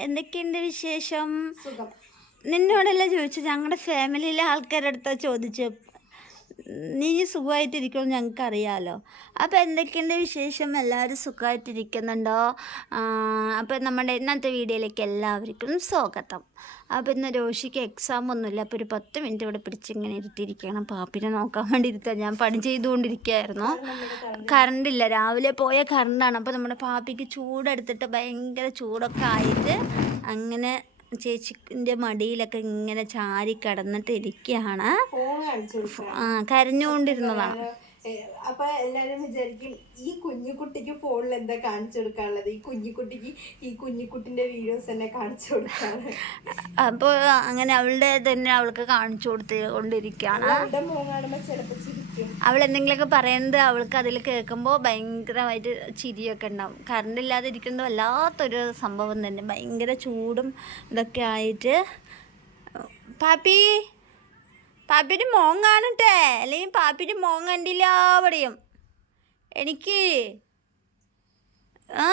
എന്തൊക്കെയുണ്ട് വിശേഷം? നിന്നോടല്ല ചോദിച്ചു. ഞങ്ങളുടെ ഫാമിലിയിലെ ആൾക്കാരുടെ അടുത്താ ചോദിച്ചു നീ സുഖമായിട്ടിരിക്കണം ഞങ്ങൾക്കറിയാമല്ലോ അപ്പോൾ എന്തൊക്കെയുണ്ട് വിശേഷം? എല്ലാവരും സുഖമായിട്ടിരിക്കുന്നുണ്ടോ അപ്പോൾ നമ്മുടെ ഇന്നത്തെ വീഡിയോയിലേക്ക് എല്ലാവർക്കും സ്വാഗതം. അപ്പോൾ ഇന്ന് രോഷിക്ക് എക്സാം ഒന്നുമില്ല. അപ്പോൾ ഒരു പത്ത് മിനിറ്റ് ഇവിടെ പിടിച്ച് ഇങ്ങനെ ഇരുത്തിയിരിക്കണം പാപ്പിനെ നോക്കാൻ വേണ്ടി ഇരുത്താൻ ഞാൻ പണി ചെയ്തുകൊണ്ടിരിക്കുകയായിരുന്നു. കറണ്ട് ഇല്ല. രാവിലെ പോയ കറണ്ടാണ് അപ്പോൾ നമ്മുടെ പാപ്പിക്ക് ചൂടെടുത്തിട്ട് ഭയങ്കര ചൂടൊക്കെ ആയിട്ട് അങ്ങനെ ചേച്ചിന്റെ മടിയിലൊക്കെ ഇങ്ങനെ ചാരി കിടന്നിട്ട് ഇരിക്കുകയാണ് ആ കരഞ്ഞുകൊണ്ടിരുന്നതാണ്. അപ്പൊ എല്ലാരും വിചാരിക്കും ഈ കുഞ്ഞിക്കുട്ടിക്ക് ഫോണിൽ എന്താ കാണിച്ചു കൊടുക്കാനുള്ളത്? ഈ കുഞ്ഞിക്കുട്ടിക്ക് ഈ കുഞ്ഞിക്കുട്ടിന്റെ വീഡിയോസ് തന്നെ കാണിച്ചു കൊടുക്കാറ്. അപ്പോൾ അങ്ങനെ അവളുടെ തന്നെ അവൾക്ക് കാണിച്ചു കൊടുത്ത് കൊണ്ടിരിക്കുകയാണ് അവളുടെ മോൻ കാണുമ്പോ ചിലപ്പോ ചിരിക്കും. അവൾ എന്തെങ്കിലുമൊക്കെ പറയുന്നത് അവൾക്ക് അതിൽ കേൾക്കുമ്പോൾ ഭയങ്കരമായിട്ട് ചിരിയൊക്കെ ഉണ്ടാവും. കറണ്ട് ഇല്ലാതെ ഇരിക്കുന്നത് വല്ലാത്തൊരു സംഭവം തന്നെ. ഭയങ്കര ചൂടും ഇതൊക്കെ ആയിട്ട്. പാപ്പി പാപ്പിയുടെ മോൻ കാണട്ടെ. അല്ലെങ്കിൽ പാപ്പിയുടെ മോൻ കണ്ടില്ല എനിക്ക് ആ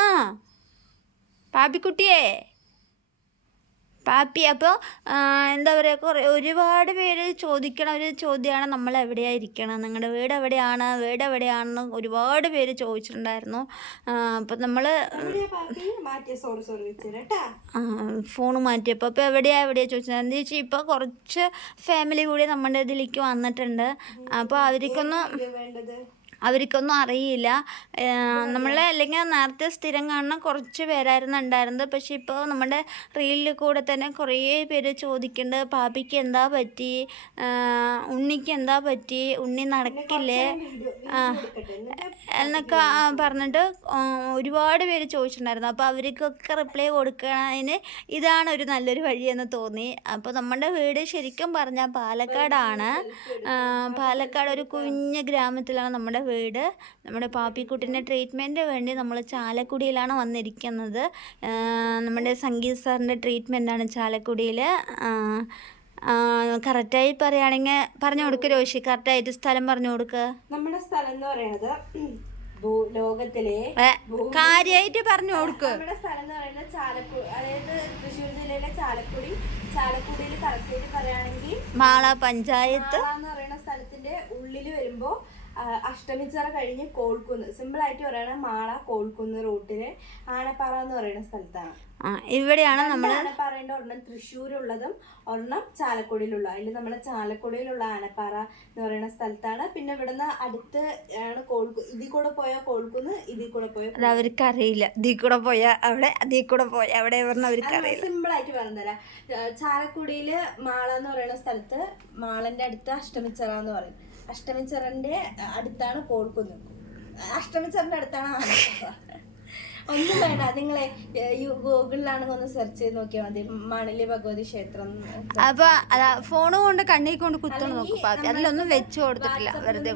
പാപ്പിക്കുട്ടിയേ. പാപ്പി അപ്പോൾ എന്താ പറയുക കുറേ ഒരുപാട് പേര് ചോദിക്കണ ഒരു ചോദ്യമാണ് നമ്മൾ എവിടെയാണ് ഇരിക്കണം നിങ്ങളുടെ വീട് എവിടെയാണ് വീട് എവിടെയാണെന്ന് ഒരുപാട് പേര് ചോദിച്ചിട്ടുണ്ടായിരുന്നു. അപ്പം നമ്മൾ ഫോൺ മാറ്റിയപ്പോൾ അപ്പോൾ എവിടെയാണ് എവിടെയാണ് ചോദിച്ചത്? എന്താ ചോദിച്ചാൽ ഇപ്പോൾ കുറച്ച് ഫാമിലി കൂടി നമ്മുടെ ഇതിലേക്ക് വന്നിട്ടുണ്ട്. അപ്പോൾ അവർക്കൊന്നും അവർക്കൊന്നും അറിയില്ല. നമ്മളെ അല്ലെങ്കിൽ നേരത്തെ സ്ഥിരം കാണുന്ന കുറച്ച് പേരായിരുന്നു ഉണ്ടായിരുന്നത്. പക്ഷെ ഇപ്പോൾ നമ്മുടെ റീലിൽ കൂടെ തന്നെ കുറേ പേര് ചോദിക്കുന്നുണ്ട് പാപ്പിക്ക് എന്താ പറ്റി? ഉണ്ണിക്ക് എന്താ പറ്റി? ഉണ്ണി നടക്കില്ലേ? എന്നൊക്കെ പറഞ്ഞിട്ട് ഒരുപാട് പേര് ചോദിച്ചിട്ടുണ്ടായിരുന്നു. അപ്പോൾ അവർക്കൊക്കെ റിപ്ലൈ കൊടുക്കുന്നതിന് ഇതാണ് ഒരു നല്ലൊരു വഴിയെന്ന് തോന്നി. അപ്പോൾ നമ്മുടെ വീട് ശരിക്കും പറഞ്ഞാൽ പാലക്കാടാണ്. പാലക്കാട് ഒരു കുഞ്ഞ് ഗ്രാമത്തിലാണ് നമ്മുടെ വീട് നമ്മുടെ പാപ്പിക്കുട്ടിന്റെ ട്രീറ്റ്മെന്റ് വേണ്ടി നമ്മൾ ചാലക്കുടിയിലാണ് വന്നിരിക്കുന്നത്. നമ്മുടെ സംഗീത് സാറിന്റെ ട്രീറ്റ്മെന്റാണ് ചാലക്കുടിയിൽ കറക്റ്റായി പറയുകയാണെങ്കിൽ പറഞ്ഞു കൊടുക്കുക രോഷി. കറക്റ്റായിട്ട് സ്ഥലം പറഞ്ഞു കൊടുക്കുക നമ്മുടെ സ്ഥലം എന്ന് പറയുന്നത് ലോകത്തിലെ ഏ, കാര്യായിട്ട് പറഞ്ഞു കൊടുക്ക്. നമ്മുടെ സ്ഥലം എന്ന് പറയുന്നത് ചാലക്കുടി അതായത് തൃശ്ശൂർ ജില്ലയിലെ ചാലക്കുടി. ചാലക്കുടിയിൽ കറക്റ്റായിട്ട് പറയുകയാണെങ്കിൽ മാള പഞ്ചായത്ത്. എന്ന് പറയുന്ന സ്ഥലത്തിന്റെ ഉള്ളിൽ വരുമ്പോ ആ, അഷ്ടമിച്ചിറ കഴിഞ്ഞ് കോൾക്കുന്ന് സിമ്പിൾ ആയിട്ട് പറയുകയാണെങ്കിൽ മാള കോൾക്കുന്ന് റൂട്ടിൽ ആനപ്പാറ എന്ന് പറയുന്ന സ്ഥലത്താണ്. ഇവിടെയാണ് നമ്മൾ ആനപ്പാറയുടെ ഒരെണ്ണം തൃശ്ശൂരുള്ളതും ഒരെണ്ണം ചാലക്കുടിയിലുള്ള അതിൽ നമ്മുടെ ചാലക്കുടിയിലുള്ള ആനപ്പാറ എന്ന് പറയുന്ന സ്ഥലത്താണ്. പിന്നെ ഇവിടുന്ന് അടുത്ത് ആണ് കോൾക്കു ഇതിൽ കൂടെ പോയ കോൾക്കുന്ന് ഇതിൽ കൂടെ പോയ അത് അവർക്ക് അറിയില്ല ഇതിൽ കൂടെ പോയാൽ അവിടെ അതിൽ കൂടെ പോയാൽ അവിടെ പറഞ്ഞ അവർക്ക് അറിയില്ല സിമ്പിൾ ആയിട്ട് പറഞ്ഞുതരാം. ചാലക്കുടിയിൽ മാള എന്ന് പറയുന്ന സ്ഥലത്ത് മാളന്റെ അടുത്ത് അഷ്ടമിച്ചറ എന്ന് പറയും. അഷ്ടമിച്ചിറന്റെ അടുത്താണ് കോൾക്കുന്ന് അഷ്ടമിച്ചറിന്റെ അടുത്താണ് ഒന്നും വേണ്ട. നിങ്ങളെ ഗൂഗിളിലാണെങ്കിൽ ഒന്ന് സെർച്ച് ചെയ്ത് നോക്കിയാൽ മതി. മണലി ഭഗവതി ക്ഷേത്രം. അപ്പൊ ഫോണ് കൊണ്ട് കണ്ണി കൊണ്ട് കുത്തണം നോക്കും. അതിലൊന്നും വെച്ച് കൊടുത്തിട്ടില്ല. വെറുതെ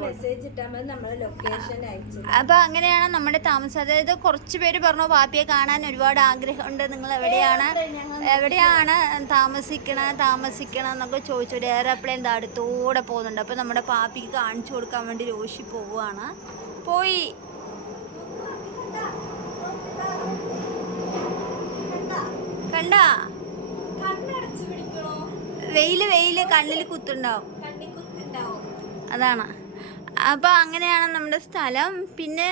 അപ്പൊ അങ്ങനെയാണ് നമ്മുടെ താമസം. അതായത് കുറച്ച് പേര് പറഞ്ഞു പാപ്പിയെ കാണാൻ ഒരുപാട് ആഗ്രഹമുണ്ട്. നിങ്ങൾ എവിടെയാണ്? എവിടെയാണ് താമസിക്കണ താമസിക്കണം എന്നൊക്കെ ചോദിച്ചു ഒരു എയർപ്ലെയിൻ എന്താ അടുത്തൂടെ പോകുന്നുണ്ട്. അപ്പൊ നമ്മുടെ പാപ്പിക്ക് കാണിച്ചു കൊടുക്കാൻ വേണ്ടി രോഷി പോവുകയാണ്. പോയി. കണ്ടാ? വെയിൽ വെയിൽ കണ്ണിൽ കുത്തുണ്ടാവും. കണ്ണി കുത്തുണ്ടാവും. അതാണ്. അപ്പോൾ അങ്ങനെയാണ് നമ്മുടെ സ്ഥലം. പിന്നെ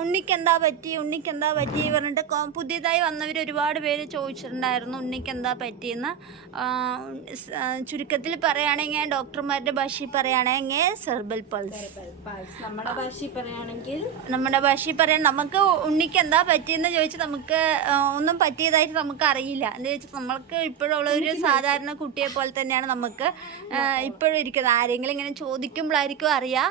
ഉണ്ണിക്ക് എന്താ പറ്റി? ഉണ്ണിക്ക് എന്താ പറ്റി പറഞ്ഞിട്ട് പുതിയതായി വന്നവർ ഒരുപാട് പേര് ചോദിച്ചിട്ടുണ്ടായിരുന്നു ഉണ്ണിക്ക് എന്താ പറ്റിയെന്ന് ചുരുക്കത്തിൽ പറയുകയാണെങ്കിൽ ഡോക്ടർമാരുടെ ഭാഷയിൽ പറയുകയാണെങ്കിൽ സെർബൽ പൾസ്. നമ്മുടെ ഭാഷയിൽ പറയുകയാണെങ്കിൽ? നമ്മുടെ ഭാഷയിൽ പറയാൻ നമുക്ക് ഉണ്ണിക്ക് എന്താ പറ്റിയെന്ന് ചോദിച്ചാൽ നമുക്ക് ഒന്നും പറ്റിയതായിട്ട് നമുക്ക് അറിയില്ല. എന്ന് ചോദിച്ചാൽ നമ്മൾക്ക് ഇപ്പോഴുള്ള ഒരു സാധാരണ കുട്ടിയെ പോലെ തന്നെയാണ് നമുക്ക് ഇപ്പോഴും ഇരിക്കുന്നത്. ആരെങ്കിലും ഇങ്ങനെ ചോദിക്കുമ്പോഴായിരിക്കും അറിയാം.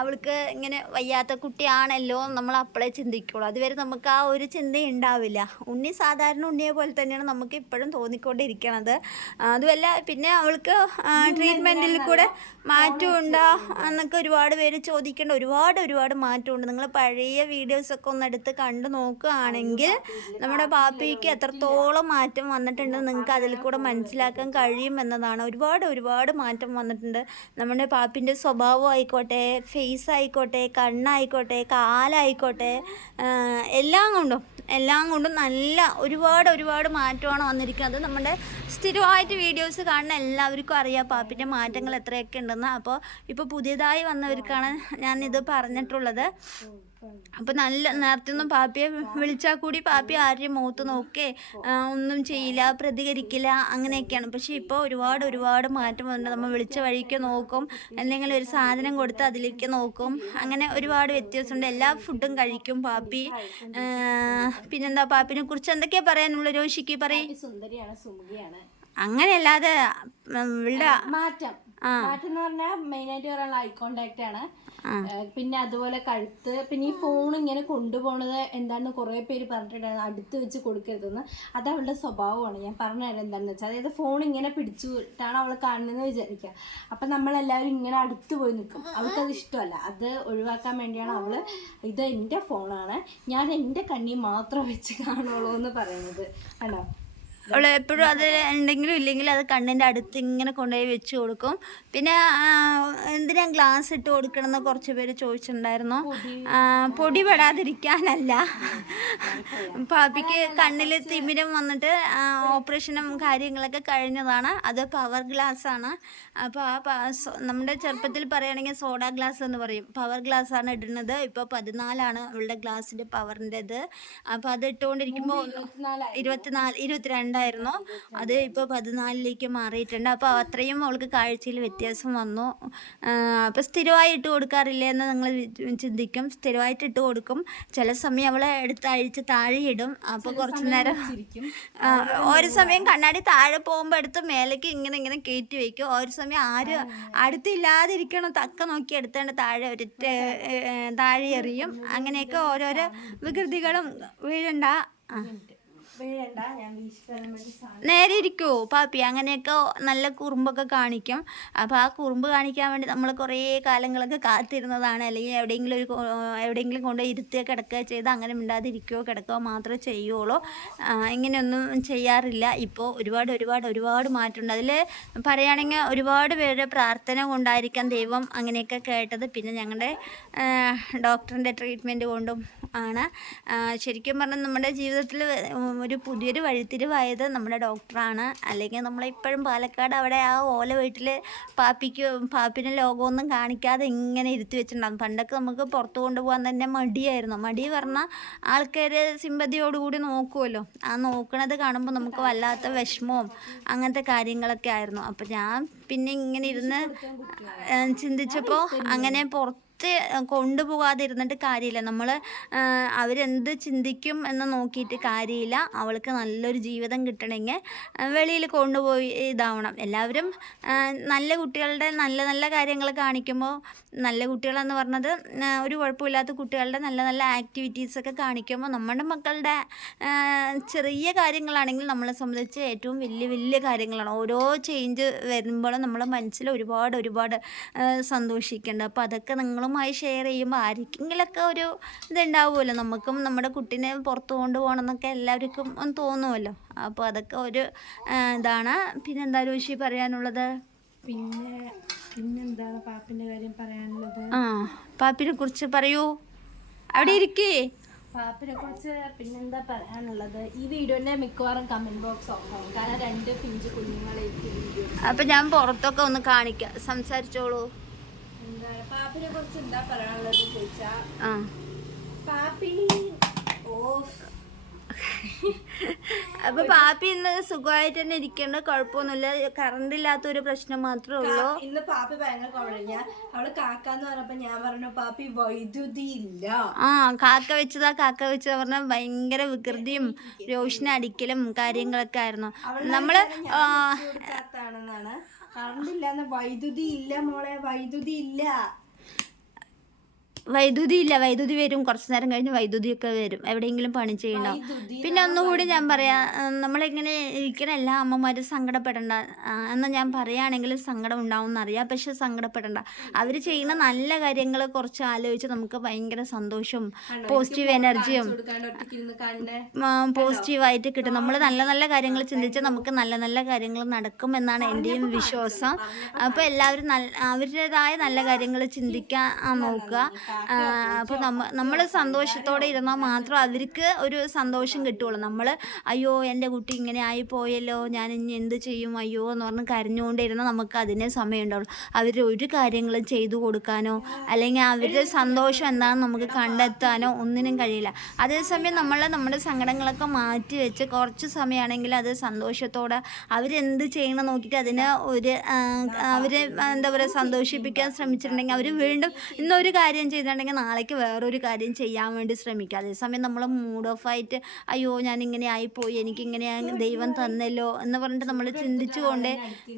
അവൾക്ക് ഇങ്ങനെ വയ്യാത്ത കുട്ടിയാണല്ലോ നമ്മൾ അപ്പോഴേ ചിന്തിക്കുള്ളൂ. അതുവരെ നമുക്ക് ആ ഒരു ചിന്ത ഉണ്ടാവില്ല ഉണ്ണി സാധാരണ ഉണ്ണിയെ പോലെ തന്നെയാണ് നമുക്ക് ഇപ്പോഴും തോന്നിക്കൊണ്ടിരിക്കണത്. അതുമല്ല പിന്നെ അവൾക്ക് ട്രീറ്റ്മെന്റിൽ കൂടെ മാറ്റമുണ്ടോ. എന്നൊക്കെ ഒരുപാട് പേര് ചോദിക്കേണ്ട. ഒരുപാട് ഒരുപാട് മാറ്റമുണ്ട്. നിങ്ങൾ പഴയ വീഡിയോസൊക്കെ ഒന്നെടുത്ത് കണ്ടു നോക്കുകയാണെങ്കിൽ നമ്മുടെ പാപ്പിക്ക് എത്രത്തോളം മാറ്റം വന്നിട്ടുണ്ട് നിങ്ങൾക്ക് അതിൽ കൂടെ മനസ്സിലാക്കാൻ കഴിയും എന്നതാണ്. ഒരുപാട് ഒരുപാട് മാറ്റം വന്നിട്ടുണ്ട്. നമ്മുടെ പാപ്പിന്റെ സ്വഭാവം ആയിക്കോട്ടെ ഫേസ് ആയിക്കോട്ടെ കണ്ണായിക്കോട്ടെ കാലായിക്കോട്ടെ എല്ലാം കൊണ്ടും എല്ലാം കൊണ്ടും നല്ല ഒരുപാട് ഒരുപാട് മാറ്റമാണ് വന്നിരിക്കുന്നത്. നമ്മുടെ സ്ഥിരമായിട്ട് വീഡിയോസ് കാണുന്ന എല്ലാവർക്കും അറിയാം പാപ്പിന്റെ മാറ്റങ്ങൾ എത്രയൊക്കെ ഉണ്ടെന്ന്. അപ്പോൾ ഇപ്പോൾ പുതിയതായി വന്നവർക്കാണ് ഞാനിത് പറഞ്ഞിട്ടുള്ളത്. അപ്പോൾ നല്ല നേരത്തെ ഒന്നും പാപ്പിയെ വിളിച്ചാൽ കൂടി പാപ്പി ആരുടെയും മുഖത്ത് നോക്കേ ഒന്നും ചെയ്യില്ല പ്രതികരിക്കില്ല അങ്ങനെയൊക്കെയാണ്. പക്ഷേ ഇപ്പോൾ ഒരുപാട് ഒരുപാട് മാറ്റം വന്നിട്ടുണ്ട് നമ്മൾ വിളിച്ച വഴിക്ക് നോക്കും എന്തെങ്കിലും ഒരു സാധനം കൊടുത്ത് അതിലേക്ക് നോക്കും അങ്ങനെ ഒരുപാട് വ്യത്യാസമുണ്ട്. എല്ലാ ഫുഡും കഴിക്കും പാപ്പി. പിന്നെന്താ പാപ്പിനെ കുറിച്ച് എന്തൊക്കെയാ പറയാനുള്ള? രോഷിക്ക് പറയും. സുന്ദരിയാണ് സുമുഖിയാണ്. അങ്ങനെയല്ലാതെ മാറ്റം. മാറ്റം എന്ന് പറഞ്ഞാൽ മെയിൻ ആയിട്ട് പറയാനുള്ള ഐ കോണ്ടാക്ട് ആണ് പിന്നെ അതുപോലെ കഴുത്ത് പിന്നെ ഈ ഫോൺ ഇങ്ങനെ കൊണ്ടുപോണത് എന്താണെന്ന് കുറെ പേര് പറഞ്ഞിട്ടുണ്ടായിരുന്നു. അടുത്ത് വെച്ച് കൊടുക്കരുതെന്ന്. അത് അവളുടെ സ്വഭാവമാണ്. ഞാൻ പറഞ്ഞു തരാം എന്താണെന്ന് വെച്ചാൽ അതായത് ഫോൺ ഇങ്ങനെ പിടിച്ചിട്ടാണ് അവൾ കാണുന്നതെന്ന് വിചാരിക്കുക അപ്പം നമ്മളെല്ലാവരും ഇങ്ങനെ അടുത്ത് പോയി നിൽക്കും അവൾക്കത് ഇഷ്ടമല്ല. അത് ഒഴിവാക്കാൻ വേണ്ടിയാണ് അവൾ ഇത് എന്റെ ഫോണാണ് ഞാൻ എന്റെ കണ്ണി മാത്രം വെച്ച് കാണുള്ളൂ എന്ന് പറയുന്നത്. കണ്ടോ? അവൾ എപ്പോഴും അത് ഉണ്ടെങ്കിലും ഇല്ലെങ്കിലും അത് കണ്ണിന്റെ അടുത്ത് ഇങ്ങനെ കൊണ്ടുപോയി വെച്ച് കൊടുക്കും. പിന്നെ എന്തിനാ ഗ്ലാസ് ഇട്ട് കൊടുക്കണം എന്ന് കുറച്ച് പേര് ചോദിച്ചിട്ടുണ്ടായിരുന്നു. പൊടി പെടാതിരിക്കാനല്ല. പാപ്പിക്ക് കണ്ണിൽ തിമിരം വന്നിട്ട് ഓപ്പറേഷനും കാര്യങ്ങളൊക്കെ കഴിഞ്ഞതാണ്. അത് പവർ ഗ്ലാസ് ആണ്. അപ്പോൾ ആ നമ്മുടെ ചെറുപ്പത്തിൽ പറയുകയാണെങ്കിൽ സോഡ ഗ്ലാസ് എന്ന് പറയും. പവർ ഗ്ലാസ് ആണ് ഇടുന്നത്. ഇപ്പോൾ പതിനാലാണ് അവളുടെ ഗ്ലാസിന്റെ പവറിന്റെത് അപ്പോൾ അത് ഇട്ടുകൊണ്ടിരിക്കുമ്പോൾ ഇരുപത്തിനാല് ഇരുപത്തിനാല് ഇരുപത്തിരണ്ടായിരുന്നു അത് ഇപ്പോൾ പതിനാലിലേക്ക് മാറിയിട്ടുണ്ട്. അപ്പോൾ അത്രയും അവൾക്ക് കാഴ്ചയിൽ വ്യത്യാസം വന്നു. അപ്പോൾ സ്ഥിരമായി ഇട്ട് കൊടുക്കാറില്ല എന്ന് നിങ്ങൾ ചിന്തിക്കും. സ്ഥിരമായിട്ട് ഇട്ട് കൊടുക്കും. ചില സമയം അവളെ എടുത്ത് അഴിച്ച് താഴെ ഇടും. അപ്പോൾ കുറച്ച് നേരം ഒരു സമയം കണ്ണാടി താഴെ പോകുമ്പോൾ എടുത്ത് മേലേക്ക് ഇങ്ങനെ ഇങ്ങനെ കയറ്റി വയ്ക്കും ഒരു സമയം ആരും അടുത്തില്ലാതിരിക്കണം തക്ക നോക്കി എടുത്തേണ്ട താഴെ ഒരിറ്റ് താഴെ എറിയും. അങ്ങനെയൊക്കെ ഓരോരോ വികൃതികളും വീഴണ്ട. ആ. നേരെ ഇരിക്കൂ പാപ്പി. അങ്ങനെയൊക്കെ നല്ല കുറുമ്പൊക്കെ കാണിക്കും. അപ്പോൾ ആ കുറുമ്പ് കാണിക്കാൻ വേണ്ടി നമ്മൾ കുറേ കാലങ്ങളൊക്കെ കാത്തിരുന്നതാണ്. അല്ലെങ്കിൽ എവിടെയെങ്കിലും ഒരു എവിടെയെങ്കിലും കൊണ്ട് ഇരുത്തുക കിടക്കുക ചെയ്ത് അങ്ങനെ മിണ്ടാതിരിക്കുകയോ കിടക്കുകയോ മാത്രമേ ചെയ്യുള്ളൂ. ഇങ്ങനെയൊന്നും ചെയ്യാറില്ല. ഇപ്പോൾ ഒരുപാട് ഒരുപാട് ഒരുപാട് മാറ്റമുണ്ട്. അതിൽ പറയുകയാണെങ്കിൽ ഒരുപാട് പേരുടെ പ്രാർത്ഥന കൊണ്ടായിരിക്കാം ദൈവം അങ്ങനെയൊക്കെ കേട്ടത്. പിന്നെ ഞങ്ങളുടെ ഡോക്ടറിന്റെ ട്രീറ്റ്മെന്റ് കൊണ്ടും ആണ്. ശരിക്കും പറഞ്ഞാൽ നമ്മുടെ ജീവിതത്തിൽ ഒരു പുതിയൊരു വഴിത്തിരിവായത് നമ്മുടെ ഡോക്ടറാണ്. അല്ലെങ്കിൽ നമ്മളിപ്പോഴും പാലക്കാട് അവിടെ ആ ഓല വീട്ടിൽ പാപ്പിക്ക് പാപ്പിന് ലോകമൊന്നും കാണിക്കാതെ ഇങ്ങനെ ഇരുത്തി വെച്ചിട്ടുണ്ടാകും പണ്ടൊക്കെ നമുക്ക് പുറത്ത് കൊണ്ടുപോകാൻ തന്നെ മടിയായിരുന്നു. മടി പറഞ്ഞാൽ ആൾക്കാർ സിമ്പതിയോടുകൂടി നോക്കുമല്ലോ. ആ നോക്കണത് കാണുമ്പോൾ നമുക്ക് വല്ലാത്ത വിഷമവും അങ്ങനത്തെ കാര്യങ്ങളൊക്കെ ആയിരുന്നു. അപ്പോൾ ഞാൻ പിന്നെ ഇങ്ങനെ ഇരുന്ന് ചിന്തിച്ചപ്പോൾ അങ്ങനെ പുറത്ത് കൊണ്ടുപോകാതിരുന്നിട്ട് കാര്യമില്ല. നമ്മൾ അവരെന്ത് ചിന്തിക്കും എന്ന് നോക്കിയിട്ട് കാര്യമില്ല. അവൾക്ക് നല്ലൊരു ജീവിതം കിട്ടണമെങ്കിൽ വെളിയിൽ കൊണ്ടുപോയി ഇതാവണം. എല്ലാവരും നല്ല കുട്ടികളുടെ നല്ല നല്ല കാര്യങ്ങൾ കാണിക്കുമ്പോൾ നല്ല കുട്ടികളെന്ന് പറഞ്ഞത് ഒരു കുഴപ്പമില്ലാത്ത കുട്ടികളുടെ നല്ല നല്ല ആക്ടിവിറ്റീസൊക്കെ കാണിക്കുമ്പോൾ നമ്മുടെ മക്കളുടെ ചെറിയ കാര്യങ്ങളാണെങ്കിൽ നമ്മളെ സംബന്ധിച്ച് ഏറ്റവും വലിയ വലിയ കാര്യങ്ങളാണ്. ഓരോ ചേഞ്ച് വരുമ്പോഴും നമ്മളെ മനസ്സിൽ ഒരുപാട് ഒരുപാട് സന്തോഷിക്കേണ്ടത് അപ്പോൾ അതൊക്കെ നിങ്ങളുമായി ഷെയർ ചെയ്യുമ്പോൾ ആർക്കെങ്കിലൊക്കെ ഒരു ഇതുണ്ടാവുമല്ലോ. നമുക്കും നമ്മുടെ കുട്ടീനെ പുറത്തു കൊണ്ടുപോകണം എന്നൊക്കെ എല്ലാവർക്കും ഒന്ന് തോന്നുമല്ലോ. അപ്പോൾ അതൊക്കെ ഒരു ഇതാണ്. പിന്നെ എന്താ രുചി പറയാനുള്ളത്? പിന്നെ പിന്നെന്താണ് പാപ്പിന്റെ കാര്യം പറയാനുള്ളത്? ആ പാപ്പിനെ കുറിച്ച് പറയൂ. അവിടെ ഇരിക്കേ. പാപ്പിനെ കുറിച്ച് പിന്നെന്താ പറയാനുള്ളത്? ഈ വീഡിയോന്റെ മിക്കവാറും കമന്റ് ബോക്സ് ഓഫ് ആവും കാരണം രണ്ട് പിഞ്ച് കുഞ്ഞുങ്ങളെ അപ്പം ഞാൻ പുറത്തൊക്കെ ഒന്ന് കാണിക്കാം. സംസാരിച്ചോളൂ. പാപ്പിനെ കുറിച്ച് എന്താ പറയാനുള്ളത് ചോദിച്ചാ? ആ. പാപ്പി ഓ അപ്പൊ പാപ്പി ഇന്ന് സുഖമായിട്ട് തന്നെ ഇരിക്കേണ്ട കുഴപ്പമൊന്നുമില്ല. കറണ്ട് ഇല്ലാത്ത ഒരു പ്രശ്നം മാത്രമേ ഉള്ളൂ. ഇന്ന് പാപ്പി ഭയങ്കര കുഴഞ്ഞ അവൾ കാക്കാന്ന് പറഞ്ഞപ്പോ ഞാൻ പറഞ്ഞു പാപ്പി വൈദ്യുതി ഇല്ല. ആ കാക്ക വെച്ചതാ കാക്ക വെച്ചതാ പറഞ്ഞ ഭയങ്കര വികൃതിയും രോഷന അടിക്കലും കാര്യങ്ങളൊക്കെ ആയിരുന്നു. നമ്മൾ കറണ്ട് ഇല്ലാന്ന് വൈദ്യുതി ഇല്ല മോളെ വൈദ്യുതി ഇല്ല. വൈദ്യുതി ഇല്ല. വൈദ്യുതി വരും. കുറച്ച് നേരം കഴിഞ്ഞ് വൈദ്യുതിയൊക്കെ വരും. എവിടെയെങ്കിലും പണി ചെയ്യണം? പിന്നെ ഒന്നുകൂടി ഞാൻ പറയാം നമ്മളിങ്ങനെ ഇരിക്കണ എല്ലാ അമ്മമാരും സങ്കടപ്പെടണ്ട. എന്ന് ഞാൻ പറയുകയാണെങ്കിൽ സങ്കടം ഉണ്ടാവും എന്നറിയാം പക്ഷെ സങ്കടപ്പെടണ്ട. അവർ ചെയ്യുന്ന നല്ല കാര്യങ്ങൾ കുറച്ച് ആലോചിച്ച് നമുക്ക് ഭയങ്കര സന്തോഷവും പോസിറ്റീവ് എനർജിയും പോസിറ്റീവായിട്ട് കിട്ടും. നമ്മൾ നല്ല നല്ല കാര്യങ്ങൾ ചിന്തിച്ചാൽ നമുക്ക് നല്ല നല്ല കാര്യങ്ങൾ നടക്കും എന്നാണ് എന്റെയും വിശ്വാസം. അപ്പോൾ എല്ലാവരും നല്ല അവരുടേതായ നല്ല കാര്യങ്ങൾ ചിന്തിക്കാൻ നോക്കുക. അപ്പോൾ നമ്മ നമ്മൾ സന്തോഷത്തോടെ ഇരുന്നാൽ മാത്രം അവർക്ക് ഒരു സന്തോഷം കിട്ടുള്ളൂ. നമ്മൾ അയ്യോ എന്റെ കുട്ടി ഇങ്ങനെ ആയി പോയല്ലോ ഞാൻ ഇനി എന്ത് ചെയ്യും? അയ്യോ എന്ന് പറഞ്ഞ് കരഞ്ഞുകൊണ്ടിരുന്നാൽ നമുക്ക് അതിനെ സമയം ഉണ്ടാവുള്ളൂ. അവർ ഒരു കാര്യങ്ങളും ചെയ്തു കൊടുക്കാനോ അല്ലെങ്കിൽ അവരുടെ സന്തോഷം എന്താണെന്ന് നമുക്ക് കണ്ടെത്താനോ ഒന്നിനും കഴിയില്ല. അതേസമയം നമ്മൾ നമ്മുടെ സങ്കടങ്ങളൊക്കെ മാറ്റി വെച്ച് കുറച്ച് സമയമാണെങ്കിൽ അത് സന്തോഷത്തോടെ അവരെന്ത് ചെയ്യണം നോക്കിയിട്ട് അതിനെ ഒരു അവരെ എന്താ പറയുക സന്തോഷിപ്പിക്കാൻ ശ്രമിച്ചിട്ടുണ്ടെങ്കിൽ അവർ വീണ്ടും ഇന്നൊരു കാര്യം ചെയ്തിട്ടുണ്ടെങ്കിൽ നാളേക്ക് വേറൊരു കാര്യം ചെയ്യാൻ വേണ്ടി ശ്രമിക്കുക അതേസമയം നമ്മൾ മൂഡ് ഓഫ് ആയിട്ട് അയ്യോ ഞാൻ ഇങ്ങനെ ആയിപ്പോയി എനിക്കിങ്ങനെ ദൈവം തന്നല്ലോ എന്ന് പറഞ്ഞിട്ട് നമ്മൾ ചിന്തിച്ചുകൊണ്ടേ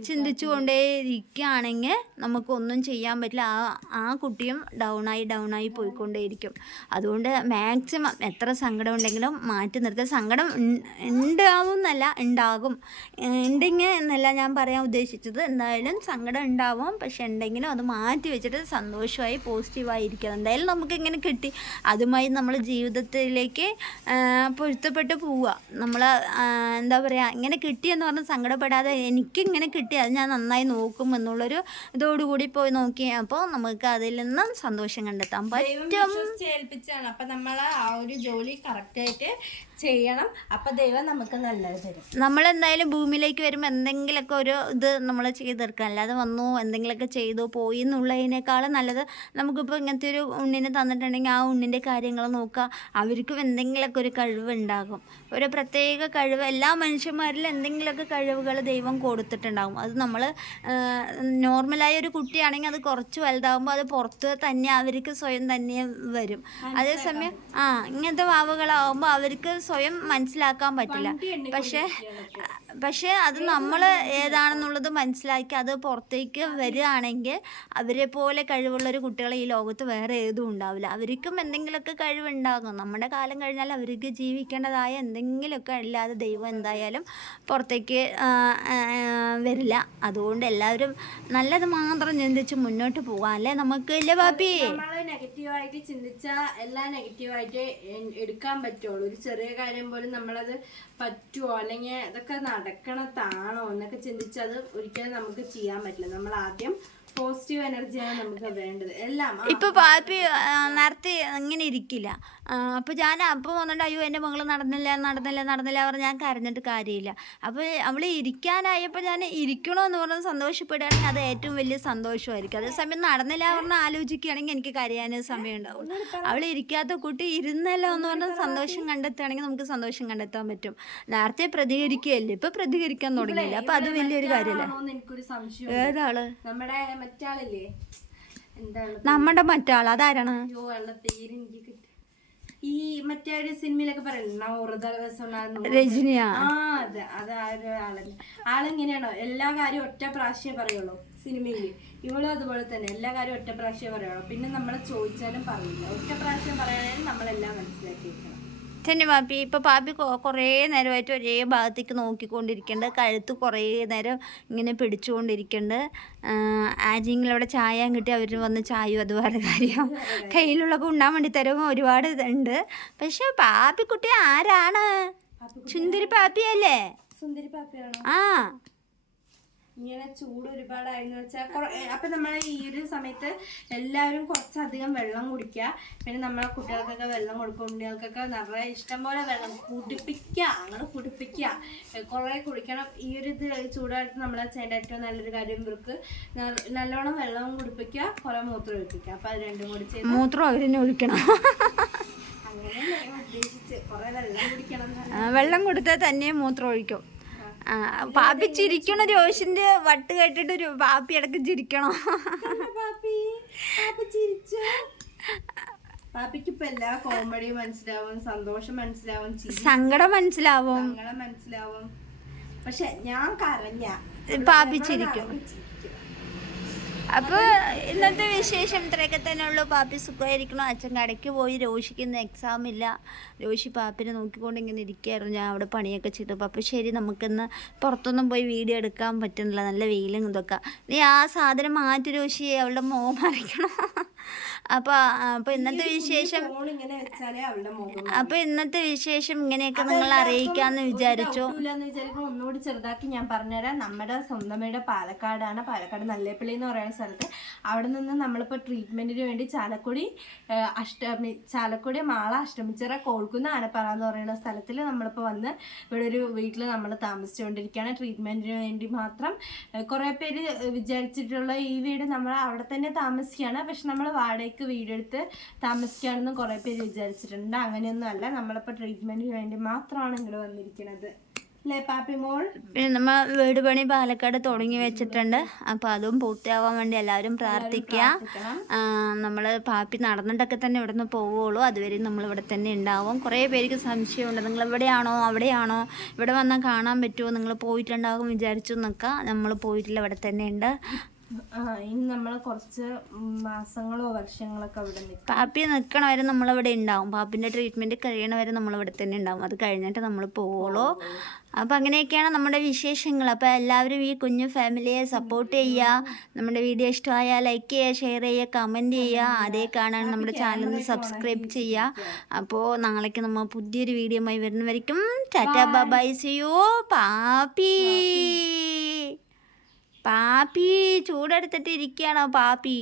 ചിന്തിച്ചുകൊണ്ടേ ഇരിക്കുകയാണെങ്കിൽ നമുക്കൊന്നും ചെയ്യാൻ പറ്റില്ല. ആ ആ കുട്ടിയും ഡൗണായി ഡൗണായി പോയിക്കൊണ്ടേയിരിക്കും. അതുകൊണ്ട് മാക്സിമം എത്ര സങ്കടം ഉണ്ടെങ്കിലും മാറ്റി നിർത്തുക സങ്കടം ഉണ്ടാവും എന്നല്ല ഉണ്ടാകും. ഉണ്ടെങ്കിൽ എന്നല്ല ഞാൻ പറയാൻ ഉദ്ദേശിച്ചത്. എന്തായാലും സങ്കടം ഉണ്ടാവും. പക്ഷെ ഉണ്ടെങ്കിലും അത് മാറ്റി വെച്ചിട്ട് സന്തോഷമായി പോസിറ്റീവായി ഇരിക്കുക. എന്തായാലും നമുക്ക് ഇങ്ങനെ കിട്ടി. അതുമായി നമ്മൾ ജീവിതത്തിലേക്ക് പൊരുത്തപ്പെട്ട് പോവുക. നമ്മൾ എന്താ പറയുക ഇങ്ങനെ കിട്ടിയെന്ന് പറഞ്ഞ് സങ്കടപ്പെടാതെ എനിക്ക് ഇങ്ങനെ കിട്ടി അത് ഞാൻ നന്നായി നോക്കും എന്നുള്ളൊരു ഇതോടുകൂടി പോയി നോക്കി. അപ്പോൾ നമുക്ക് അതിൽ നിന്നും സന്തോഷം കണ്ടെത്താൻ പറ്റും. അപ്പം ഏൽപ്പിച്ചാണ് അപ്പൊ നമ്മൾ ആ ഒരു ജോലി കറക്റ്റായിട്ട് ചെയ്യണം. അപ്പം ദൈവം നമുക്ക് നല്ലത് തരും. നമ്മളെന്തായാലും ഭൂമിയിലേക്ക് വരുമ്പോൾ എന്തെങ്കിലുമൊക്കെ ഒരു ഇത് നമ്മൾ ചെയ്തെടുക്കുക. അല്ലാതെ വന്നു എന്തെങ്കിലുമൊക്കെ ചെയ്തു പോയി എന്നുള്ളതിനേക്കാളും നല്ലത് നമുക്കിപ്പോൾ ഇങ്ങനത്തെ ഒരു ഉണ്ണിനെ തന്നിട്ടുണ്ടെങ്കിൽ ആ ഉണ്ണിന്റെ കാര്യങ്ങൾ നോക്കുക. അവർക്കും എന്തെങ്കിലുമൊക്കെ ഒരു കഴിവുണ്ടാകും ഒരു പ്രത്യേക കഴിവ് എല്ലാ മനുഷ്യന്മാരിലും എന്തെങ്കിലുമൊക്കെ കഴിവുകൾ ദൈവം കൊടുത്തിട്ടുണ്ടാകും. അത് നമ്മൾ നോർമലായ ഒരു കുട്ടിയാണെങ്കിൽ അത് കുറച്ച് വലുതാകുമ്പോൾ അത് പുറത്ത് തന്നെ അവർക്ക് സ്വയം തന്നെ വരും. അതേസമയം ആ ഇങ്ങനത്തെ വാവുകളാകുമ്പോൾ അവർക്ക് സ്വയം മനസ്സിലാക്കാൻ പറ്റില്ല. പക്ഷേ പക്ഷേ അത് നമ്മൾ ഏതാണെന്നുള്ളത് മനസ്സിലാക്കി അത് പുറത്തേക്ക് വരികയാണെങ്കിൽ അവരെ പോലെ കഴിവുള്ളൊരു കുട്ടികളെ ഈ ലോകത്ത് വേറെ ഏതും ഉണ്ടാവില്ല. അവർക്കും എന്തെങ്കിലുമൊക്കെ കഴിവുണ്ടാകും. നമ്മുടെ കാലം കഴിഞ്ഞാൽ അവർക്ക് ജീവിക്കേണ്ടതായ എന്തെങ്കിലുമൊക്കെ അല്ലാതെ ദൈവം എന്തായാലും പുറത്തേക്ക് വരില്ല. അതുകൊണ്ട് എല്ലാവരും നല്ലത് മാത്രം ചിന്തിച്ച് മുന്നോട്ട് പോകാം. അല്ലേ നമുക്ക് ഇല്ലേ ബാപ്പി നെഗറ്റീവായിട്ട് ചിന്തിച്ചാൽ എല്ലാം നെഗറ്റീവായിട്ട് എടുക്കാൻ പറ്റുള്ളൂ. ഒരു ചെറിയ കാര്യം പോലും നമ്മളത് പറ്റുമോ അല്ലെങ്കിൽ അതൊക്കെ നടക്കണതാണോ എന്നൊക്കെ ചിന്തിച്ചത് ഒരിക്കലും നമുക്ക് ചെയ്യാൻ പറ്റില്ല. നമ്മൾ ആദ്യം പോസിറ്റീവ് എനർജിയാണ് നമുക്ക് വേണ്ടത്. എല്ലാം ഇപ്പൊ പാപ്പി നടത്തി നേരത്തെ ഇങ്ങനെ ഇരിക്കില്ല അപ്പൊ ഞാൻ അപ്പൊ വന്നിട്ട് അയ്യോ എന്റെ മകൾ നടന്നില്ല നടന്നില്ല നടന്നില്ല പറഞ്ഞ് ഞാൻ കരഞ്ഞിട്ട് കാര്യമില്ല. അപ്പൊ അവൾ ഇരിക്കാനായപ്പോ ഞാൻ ഇരിക്കണോന്ന് പറഞ്ഞ് സന്തോഷപ്പെടുകയാണെങ്കിൽ അത് ഏറ്റവും വലിയ സന്തോഷമായിരിക്കും. അതേസമയം നടന്നില്ല പറഞ്ഞ് ആലോചിക്കുകയാണെങ്കിൽ എനിക്ക് കരയാനേ സമയം ഉണ്ടാവും അവൾ ഇരിക്കാത്ത കുട്ടി ഇരുന്നല്ലോ എന്ന് പറഞ്ഞ സന്തോഷം കണ്ടെത്തുകയാണെങ്കിൽ നമുക്ക് സന്തോഷം കണ്ടെത്താൻ പറ്റും. നേരത്തെ പ്രതികരിക്കുകയല്ലേ? ഇപ്പൊ പ്രതികരിക്കാൻ തുടങ്ങിയില്ല? അപ്പൊ അത് വലിയൊരു കാര്യമല്ലേ? ഏതാൾ? നമ്മുടെ മറ്റാളില്ലേ? എന്താണ് നമ്മുടെ മറ്റാൾ അതാരാണ്? അയ്യോ അയാളുടെ പേര് എനിക്ക് കിട്ടി. ഈ മറ്റേ ഒരു സിനിമയിലൊക്കെ പറയുന്നത് രജനിയ? ആ അതെ അത് ആ ഒരു ആളല്ലേ ആളെങ്ങനെയാണോ? എല്ലാ കാര്യവും ഒറ്റ പ്രാവശ്യമേ പറയുള്ളൂ സിനിമയിൽ ഇവളും അതുപോലെ തന്നെ എല്ലാ കാര്യവും ഒറ്റ പ്രാവശ്യമേ പറയുള്ളൂ. പിന്നെ നമ്മളെ ചോദിച്ചാലും പറയില്ല. ഒറ്റ പ്രാവശ്യം പറയുകയാണെങ്കിൽ നമ്മളെല്ലാം മനസ്സിലാക്കി വെക്കണം. തന്നെ പാപ്പി ഇപ്പം പാപ്പി കുറേ നേരമായിട്ട് ഒരേ ഭാഗത്തേക്ക് നോക്കിക്കൊണ്ടിരിക്കേണ്ടത് കഴുത്ത് കുറേ നേരം ഇങ്ങനെ പിടിച്ചുകൊണ്ടിരിക്കേണ്ട. ആരെങ്കിലും ചായ കിട്ടി. അവർ വന്ന് ചായയും അത് വേറെ കാര്യം. കയ്യിലുള്ളൊക്കെ ഉണ്ടാൻ വേണ്ടി തരും. ഒരുപാട് ഇതുണ്ട്. പക്ഷെ പാപ്പിക്കുട്ടി ആരാണ്? ചുന്തിരി പാപ്പിയല്ലേ? ആ. ഇങ്ങനെ ചൂട് ഒരുപാടായെന്ന് വെച്ചാൽ അപ്പൊ നമ്മൾ ഈ ഒരു സമയത്ത് എല്ലാവരും കുറച്ചധികം വെള്ളം കുടിക്കുക പിന്നെ നമ്മളെ കുട്ടികൾക്കൊക്കെ വെള്ളം കൊടുക്കും. കുട്ടികൾക്കൊക്കെ നിറയെ ഇഷ്ടം പോലെ വെള്ളം കുടിപ്പിക്കുക അങ്ങനെ കുടിപ്പിക്കുക കുറേ കുടിക്കണം. ഈ ഒരു ഇത് ചൂടായിട്ട് നമ്മൾ ചെയ്യേണ്ട ഏറ്റവും നല്ലൊരു കാര്യം ഇവർക്ക് നല്ലോണം വെള്ളം കുടിപ്പിക്കുക കുറേ മൂത്രം ഒഴിപ്പിക്കുക അപ്പൊ അത് രണ്ടും കൂടി ചെയ്ത് മൂത്രം അവരെന്നെ ഒഴിക്കണം. അങ്ങനെ ഉദ്ദേശിച്ച് കുറെ വെള്ളം കുടിക്കണം വെള്ളം കൊടുത്താൽ തന്നെ മൂത്രം ഒഴിക്കും. പാപ്പി ചിരിക്കണ? രോഷിന്റെ വട്ട് കേട്ടിട്ട് ഒരു പാപ്പി ഇടയ്ക്ക് ചിരിക്കണോ? പാപ്പി. ചിരിച്ചു? പാപ്പിക്ക് ഇപ്പൊ എല്ലാ കോമഡിയും മനസ്സിലാവും സന്തോഷം മനസ്സിലാവും സങ്കടം മനസ്സിലാവും. സങ്കടം മനസ്സിലാവും. പക്ഷെ ഞാൻ കരഞ്ഞ. പാപ്പി ചിരിക്കും. അപ്പോൾ ഇന്നത്തെ വിശേഷം ഇത്രയൊക്കെ തന്നെ ഉള്ളൂ. പാപ്പി സുഖമായിരിക്കണം? അച്ഛൻ കടയ്ക്ക് പോയി. രോഷിക്ക് ഇന്ന് എക്സാം ഇല്ല. രോഷി പാപ്പിനെ നോക്കിക്കൊണ്ട് ഇങ്ങനെ ഇരിക്കുകയായിരുന്നു. ഞാൻ അവിടെ പണിയൊക്കെ ചെയ്തപ്പോൾ. അപ്പോൾ ശരി നമുക്കിന്ന് പുറത്തൊന്നും പോയി വീഡിയോ എടുക്കാൻ പറ്റുന്നില്ല. നല്ല വെയിലും ഇതൊക്കെ. നീ ആ സാധനം മാറ്റി രോഷി അവളുടെ മോ മറിക്കണം? അപ്പോൾ അപ്പോൾ ഇന്നത്തെ വിശേഷം അപ്പൊ ഇങ്ങനെ വെച്ചാലേ അവളുടെ മുഖം അപ്പോൾ ഇന്നത്തെ വിശേഷം ഇങ്ങനെയൊക്കെ നിങ്ങൾ അറിയിക്കാമെന്ന് വിചാരിച്ചു? ഒന്നുകൂടി ചെറുതാക്കി ഞാൻ പറഞ്ഞുതരാം. നമ്മുടെ സ്വന്തം വീട് പാലക്കാടാണ്. പാലക്കാട് നല്ലേപ്പള്ളി എന്ന് പറയുന്ന സ്ഥലത്ത് അവിടെ നിന്ന് നമ്മളിപ്പോൾ ട്രീറ്റ്മെന്റിന് വേണ്ടി ചാലക്കുടി അഷ്ടമി ചാലക്കുടി മാള അഷ്ടമിച്ചിറ കോൾക്കുന്ന ആനപ്പാറ എന്ന് പറയുന്ന സ്ഥലത്തിൽ നമ്മളിപ്പോൾ വന്ന് ഇവിടെ ഒരു വീട്ടിൽ നമ്മൾ താമസിച്ചുകൊണ്ടിരിക്കുകയാണ്. ട്രീറ്റ്മെന്റിന് വേണ്ടി മാത്രം കുറേ പേര് വിചാരിച്ചിട്ടുള്ള ഈ വീട് നമ്മൾ അവിടെ തന്നെ താമസിക്കുകയാണ്. പക്ഷെ നമ്മൾ വാടകയ്ക്ക് വീടെടുത്ത് താമസിക്കുകയാണെന്ന് കുറേ പേര് വിചാരിച്ചിട്ടുണ്ട്. അങ്ങനെയൊന്നും അല്ല. നമ്മളിപ്പോൾ ട്രീറ്റ്മെന്റിന് വേണ്ടി മാത്രമാണ് ഇങ്ങോട്ട് വന്നിരിക്കുന്നത് അല്ലേ പാപ്പി മോൾ? പിന്നെ നമ്മൾ വീട് പണി പാലക്കാട് തുടങ്ങി വെച്ചിട്ടുണ്ട്. അപ്പോൾ അതും പൂർത്തിയാവാൻ വേണ്ടി എല്ലാവരും പ്രാർത്ഥിക്കുക നമ്മൾ പാപ്പി നടന്നിട്ടൊക്കെ തന്നെ ഇവിടെ നിന്ന് പോവുള്ളൂ. അതുവരെ നമ്മൾ ഇവിടെ തന്നെ ഉണ്ടാവും. കുറേ പേർക്ക് സംശയമുണ്ട്. നിങ്ങൾ എവിടെയാണോ അവിടെയാണോ? ഇവിടെ വന്നാൽ കാണാൻ പറ്റുമോ? നിങ്ങൾ പോയിട്ടുണ്ടാകും വിചാരിച്ചു നിൽക്കുക നമ്മൾ പോയിട്ടില്ല. ഇവിടെ തന്നെ ഉണ്ട്. ഇനി നമ്മൾ കുറച്ച് മാസങ്ങളോ വർഷങ്ങളൊക്കെ അവിടെ നിൽക്കും പാപ്പി നിൽക്കണ വരെ നമ്മളിവിടെ ഉണ്ടാവും. പാപ്പിന്റെ ട്രീറ്റ്മെന്റ് കഴിയണ വരെ നമ്മളിവിടെ തന്നെ ഉണ്ടാവും. അത് കഴിഞ്ഞിട്ട് നമ്മൾ പോവുള്ളൂ. അപ്പോൾ അങ്ങനെയൊക്കെയാണ് നമ്മുടെ വിശേഷങ്ങൾ. അപ്പോൾ എല്ലാവരും ഈ കുഞ്ഞു ഫാമിലിയെ സപ്പോർട്ട് ചെയ്യുക. നമ്മുടെ വീഡിയോ ഇഷ്ടമായാൽ ലൈക്ക് ചെയ്യുക ഷെയർ ചെയ്യുക കമന്റ് ചെയ്യുക. അതേ കാണാൻ നമ്മുടെ ചാനൽ സബ്സ്ക്രൈബ് ചെയ്യുക. അപ്പോൾ നാളേക്ക് നമ്മൾ പുതിയൊരു വീഡിയോ ആയി വരുന്നവരിക്കും ടാറ്റ ബൈ സിയോ പാപ്പി. പാപ്പി ചൂടെടുത്തിട്ട് ഇരിക്കുകയാണോ പാപ്പി?